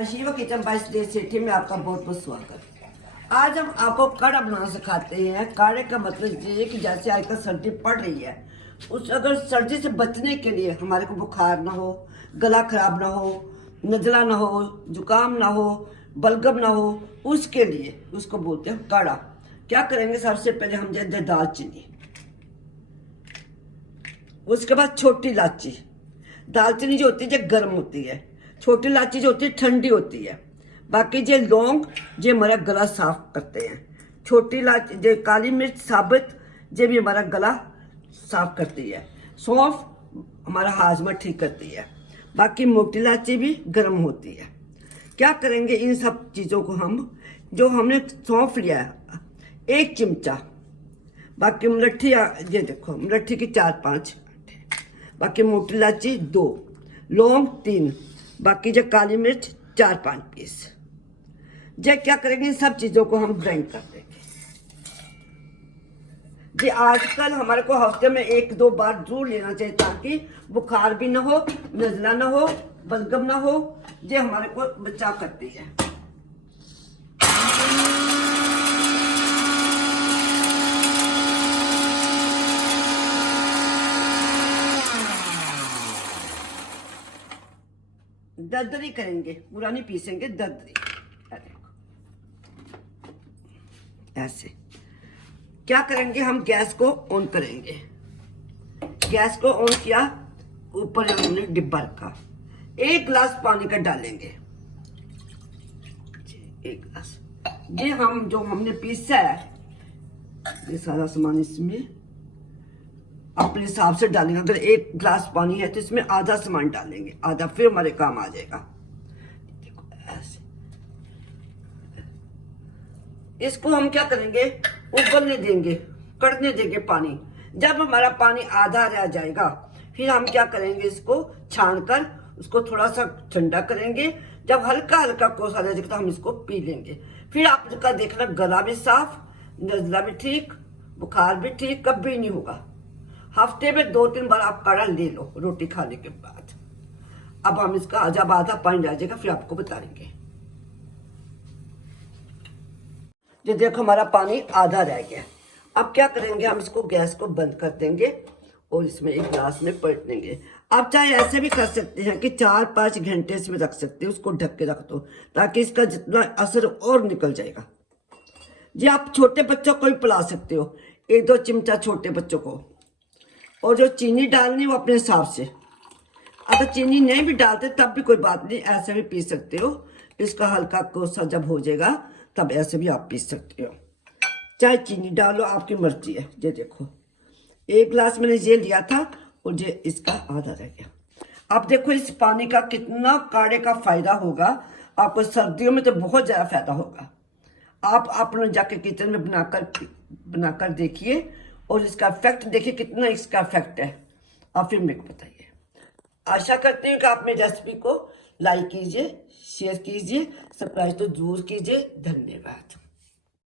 अशीवा kitchen bye Shri सेठी में आपका बहुत बहुत स्वागत। आज हम आपको काढ़ा बनाना सिखाते हैं। काढ़े का मतलब ये है कि जैसे आजकल सर्दी पड़ रही है, उस अगर सर्दी से बचने के लिए हमारे को बुखार ना हो, गला खराब ना हो, नजला ना हो, जुकाम ना हो, बलगम ना हो, उसके लिए उसको बोलते हैं काढ़ा। क्या करेंगे, सबसे पहले हम जैसे दालचीनी, उसके बाद छोटी इलायची। दालचीनी जो होती है जो गर्म होती है, छोटी इलायची जो होती है ठंडी होती है। बाकी जो लौंग जो हमारा गला साफ करते हैं। छोटी इलायची जो काली मिर्च साबित जो भी हमारा गला साफ करती है। सौंफ हमारा हाजमा ठीक करती है। बाकी मोटी इलायची भी गर्म होती है। क्या करेंगे, इन सब चीज़ों को हम जो हमने सौंफ लिया है 1 चिमचा, बाकी मुलट्ठी ये देखो मुलट्ठी की 4-5, बाकी मोटी इलायची 2, लौंग 3, बाकी जो काली मिर्च 4-5 पीस। जे क्या करेंगे, इन सब चीज़ों को हम ग्राइंड कर देंगे। जी आजकल हमारे को हफ्ते में 1-2 बार जरूर लेना चाहिए ताकि बुखार भी ना हो, नजला ना हो, बलगम ना हो, ये हमारे को बचाव करती है। दरदरी करेंगे, पूरा नहीं पीसेंगे, दरदरी ऐसे। क्या करेंगे, हम गैस को ऑन करेंगे। गैस को ऑन किया, ऊपर हमने डिब्बा रखा, 1 गिलास पानी का डालेंगे। 1 गिलास ये हम जो हमने पीसा है, ये सारा सामान इसमें अपने हिसाब से डालेंगे। अगर 1 गिलास पानी है तो इसमें आधा सामान डालेंगे, आधा फिर हमारे काम आ जाएगा। देखो ऐसे इसको हम क्या करेंगे, उबलने देंगे, कड़ने देंगे पानी। जब हमारा पानी आधा रह जाएगा, फिर हम क्या करेंगे, इसको छानकर उसको थोड़ा सा ठंडा करेंगे। जब हल्का हल्का कोसा रह जाएगा तो हम इसको पी लेंगे। फिर आपका देखना गला भी साफ, नजला भी ठीक, बुखार भी ठीक, कभी नहीं होगा। हफ्ते में 2-3 बार आप काढ़ा ले लो रोटी खाने के बाद। अब हम इसका जब आधा पानी आ जाएगा फिर आपको बताएंगे। ये देखो हमारा पानी आधा रह गया। अब क्या करेंगे, हम इसको गैस को बंद कर देंगे और इसमें 1 गिलास में पलट देंगे। आप चाहे ऐसे भी कर सकते हैं कि 4-5 घंटे इसमें रख सकते हैं, उसको ढक के रख दो ताकि इसका जितना असर और निकल जाएगा। जी आप छोटे बच्चों को भी पिला सकते हो, 1-2 चिमचा छोटे बच्चों को। और जो चीनी डालनी वो अपने हिसाब से, अगर चीनी नहीं भी डालते तब भी कोई बात नहीं, ऐसे भी पी सकते हो। इसका हल्का कोसा जब हो जाएगा तब ऐसे भी आप पी सकते हो, चाहे चीनी डालो, आपकी मर्जी है। ये देखो 1 गिलास मैंने ये लिया था और ये इसका आधा रह गया। आप देखो इस पानी का कितना काढ़े का फायदा होगा आपको। सर्दियों में तो बहुत ज़्यादा फायदा होगा। आप अपने जाके किचन में बनाकर देखिए और इसका इफेक्ट देखिए कितना इसका इफेक्ट है। आप फिर मेरे को बताइए। आशा करती हूँ कि आप मेरी रेसिपी को लाइक कीजिए, शेयर कीजिए, सब्सक्राइब तो जरूर कीजिए। धन्यवाद।